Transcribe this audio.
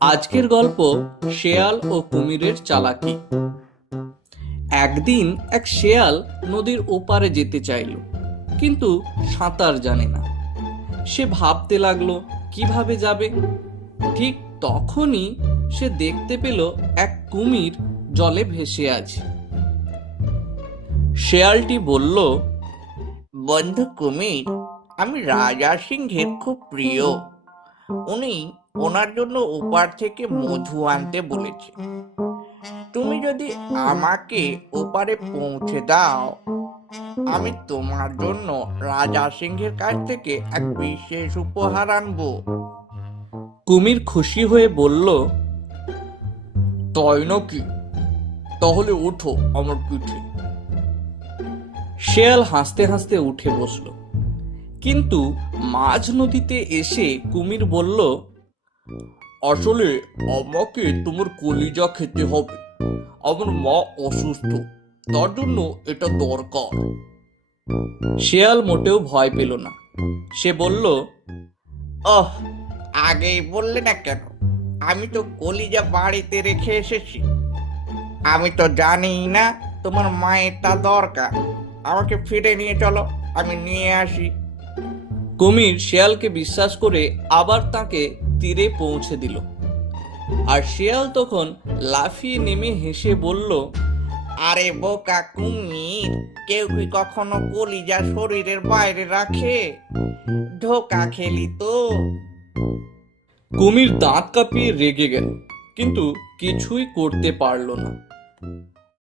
আজকের গল্প শেয়াল ও কুমিরের চালাকি। একদিন এক শেয়াল নদীর ওপারে যেতে চাইল, কিন্তু সাঁতার জানে না। সে ভাবতে লাগলো কিভাবে যাবে। ঠিক তখনই সে দেখতে পেল এক কুমির জলে ভেসে আছে। শেয়ালটি বলল, বন্ধু কুমির, আমি রাজা সিংহের খুব প্রিয়। উনি ওনার জন্য ওপার থেকে মধু আনতে বলেছে। তুমি যদি আমাকে ওপারে পৌঁছে দাও, আমি তোমার জন্য রাজা সিংহের কাছ থেকে এক বিশেষ উপহার আনবো। কুমির খুশি হয়ে বলল, তাই নাকি? তাহলে ওঠো আমার পিঠে। শেয়াল হাসতে হাসতে উঠে বসল। কিন্তু মাঝ নদীতে এসে কুমির বলল, আসলে আমাকে তোমার কলিজা খেতে হবে। আমার মা অসুস্থ, তার জন্য এটা দরকার। শেয়াল মোটেও ভয় পেল না। সে বলল, ওহ, আগেই বললে না কেন? আমি তো কলিজা বাড়িতে রেখে এসেছি। আমি তো জানি না তোমার মায়ের তা দরকার। আমাকে ফিরে নিয়ে চলো, আমি নিয়ে আসি। কুমির শেয়ালকে বিশ্বাস করে আবার তাকে তীরে পৌঁছে দিল। আর শেয়াল তখন লাফিয়ে নেমে হেসে বলল, আরে বোকা কুমির, কেউ কি কখনো কলিজা শরীরের বাইরে রাখে? ধোকা খেলি তো। কুমির দাঁত কাঁপিয়ে রেগে গেল, কিন্তু কিছুই করতে পারল না।